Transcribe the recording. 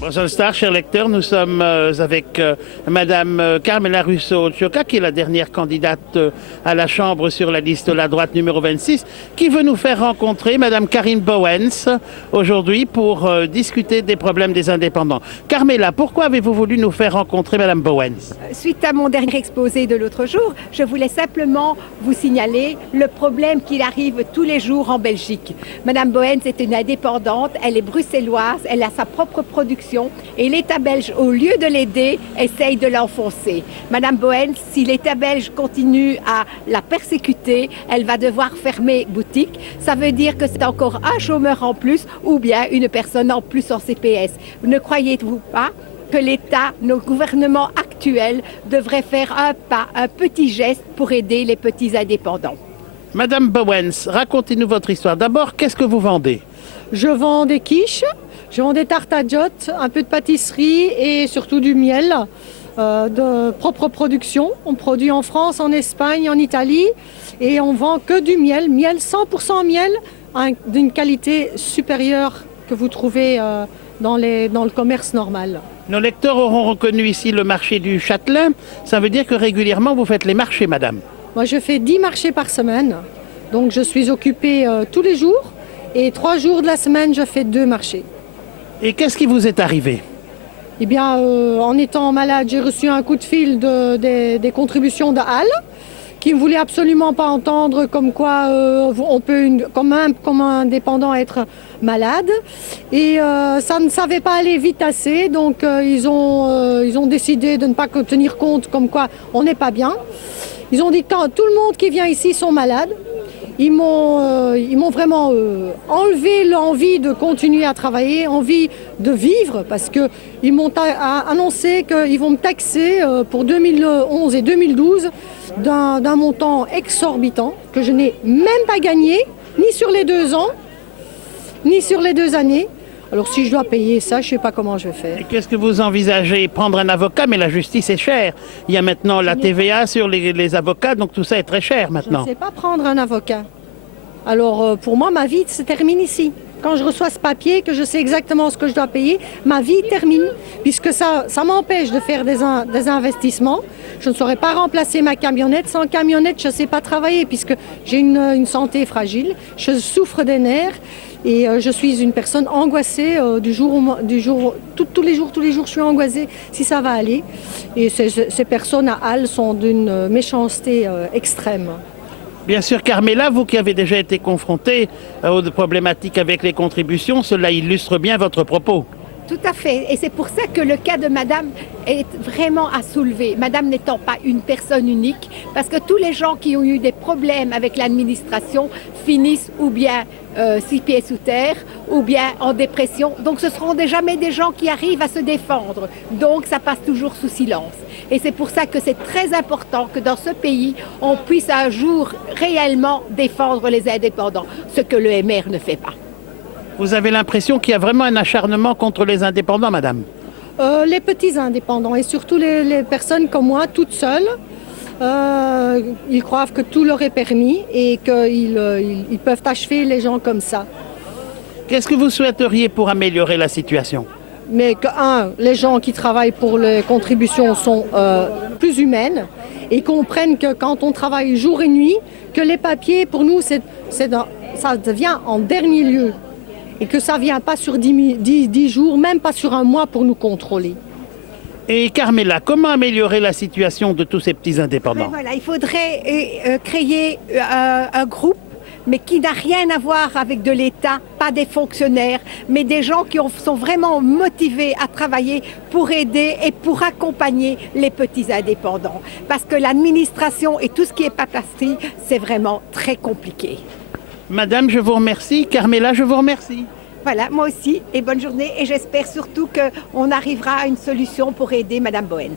Bonjour Star, chers lecteurs, nous sommes avec Madame Carmela Russo-Otioka, qui est la dernière candidate à la Chambre sur la liste de la droite numéro 26, qui veut nous faire rencontrer Madame Karine Bowens aujourd'hui pour discuter des problèmes des indépendants. Carmela, pourquoi avez-vous voulu nous faire rencontrer Madame Bowens? Suite à mon dernier exposé de l'autre jour, je voulais simplement vous signaler le problème qu'il arrive tous les jours en Belgique. Madame Bowens est une indépendante, elle est bruxelloise, elle a sa propre production et l'État belge, au lieu de l'aider, essaye de l'enfoncer. Madame Bowens, si l'État belge continue à la persécuter, elle va devoir fermer boutique. Ça veut dire que c'est encore un chômeur en plus ou bien une personne en plus en CPS. Ne croyez-vous pas que l'État, nos gouvernements actuels devraient faire un pas, un petit geste pour aider les petits indépendants? Madame Bowens, racontez-nous votre histoire. D'abord, qu'est-ce que vous vendez? Je vends des quiches, je vends des tartes à jotte, un peu de pâtisserie et surtout du miel de propre production. On produit en France, en Espagne, en Italie et on vend que du miel, 100% miel d'une qualité supérieure que vous trouvez dans le commerce normal. Nos lecteurs auront reconnu ici le marché du Châtelain. Ça veut dire que régulièrement vous faites les marchés, madame? Moi, je fais 10 marchés par semaine, donc je suis occupée tous les jours. Et 3 jours de la semaine, je fais 2 marchés. Et qu'est-ce qui vous est arrivé? Eh bien, en étant malade, j'ai reçu un coup de fil des contributions de Halle, qui ne voulait absolument pas entendre comme quoi on peut, comme un indépendant, être malade. Et ça ne savait pas aller vite assez, donc ils ont décidé de ne pas tenir compte comme quoi on n'est pas bien. Ils ont dit que tout le monde qui vient ici sont malades. Ils m'ont vraiment enlevé l'envie de continuer à travailler, envie de vivre, parce qu'ils m'ont annoncé qu'ils vont me taxer pour 2011 et 2012 d'un montant exorbitant que je n'ai même pas gagné, ni sur les 2 ans, ni sur les 2 années. Alors si je dois payer ça, je ne sais pas comment je vais faire. Et qu'est-ce que vous envisagez? Prendre un avocat, mais la justice est chère. Il y a maintenant la TVA sur les avocats, donc tout ça est très cher maintenant. Je ne sais pas prendre un avocat. Alors pour moi, ma vie se termine ici. Quand je reçois ce papier, que je sais exactement ce que je dois payer, ma vie termine, puisque ça m'empêche de faire des investissements. Je ne saurais pas remplacer ma camionnette. Sans camionnette, je ne sais pas travailler, puisque j'ai une santé fragile. Je souffre des nerfs et je suis une personne angoissée tous les jours, je suis angoissée si ça va aller. Et ces personnes à Halle sont d'une méchanceté extrême. Bien sûr, Carmela, vous qui avez déjà été confrontée aux problématiques avec les contributions, cela illustre bien votre propos. Tout à fait. Et c'est pour ça que le cas de Madame est vraiment à soulever. Madame n'étant pas une personne unique, parce que tous les gens qui ont eu des problèmes avec l'administration finissent ou bien 6 pieds sous terre, ou bien en dépression. Donc ce ne seront jamais des gens qui arrivent à se défendre. Donc ça passe toujours sous silence. Et c'est pour ça que c'est très important que dans ce pays, on puisse un jour réellement défendre les indépendants, ce que le MR ne fait pas. Vous avez l'impression qu'il y a vraiment un acharnement contre les indépendants, madame? Les petits indépendants et surtout les personnes comme moi, toutes seules, ils croient que tout leur est permis et qu'ils peuvent achever les gens comme ça. Qu'est-ce que vous souhaiteriez pour améliorer la situation? Mais les gens qui travaillent pour les contributions sont plus humaines et comprennent que quand on travaille jour et nuit, que les papiers, pour nous, ça devient en dernier lieu. Et que ça ne vient pas sur 10 jours, même pas sur un mois pour nous contrôler. Et Carmela, comment améliorer la situation de tous ces petits indépendants? Voilà, il faudrait créer un groupe, mais qui n'a rien à voir avec de l'État, pas des fonctionnaires, mais des gens qui sont vraiment motivés à travailler pour aider et pour accompagner les petits indépendants. Parce que l'administration et tout ce qui est paperasserie, c'est vraiment très compliqué. Madame, je vous remercie. Carmela, je vous remercie. Voilà, moi aussi, et bonne journée. Et j'espère surtout qu'on arrivera à une solution pour aider Madame Bowens.